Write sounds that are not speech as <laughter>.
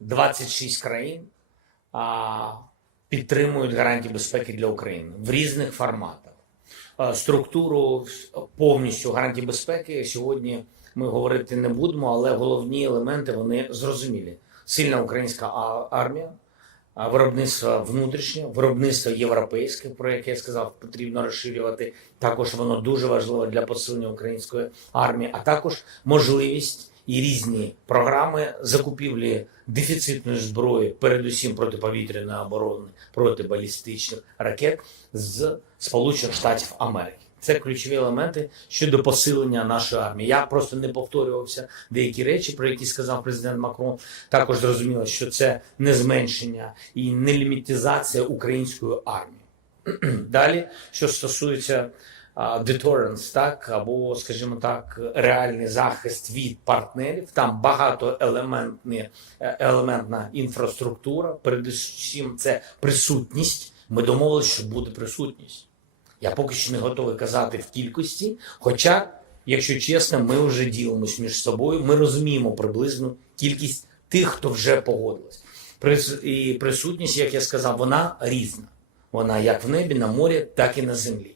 26 країн підтримують гарантії безпеки для України в різних форматах. Структуру повністю гарантій безпеки сьогодні ми говорити не будемо, але головні елементи вони зрозумілі. Сильна українська армія, виробництво внутрішнє, виробництво європейське, про яке я сказав, потрібно розширювати. Також воно дуже важливо для посилення української армії, а також можливість і різні програми закупівлі дефіцитної зброї, передусім протиповітряної оборони, протибалістичних ракет з Сполучених Штатів Америки. Це ключові елементи щодо посилення нашої армії. Я просто не повторювався деякі речі, про які сказав президент Макрон. Також зрозуміло, що це не зменшення і не лімітизація української армії. <clears throat> Далі, що стосується deterrence, так або, скажімо так, реальний захист від партнерів, там багатоелементні е, елементна інфраструктура. Передусім, це присутність. Ми домовилися, що буде присутність. Я поки що не готовий казати в кількості. Хоча, якщо чесно, ми вже ділимось між собою. Ми розуміємо приблизну кількість тих, хто вже погодилась. Прис- І присутність, як я сказав, вона різна. Вона як в небі, на морі, так і на землі.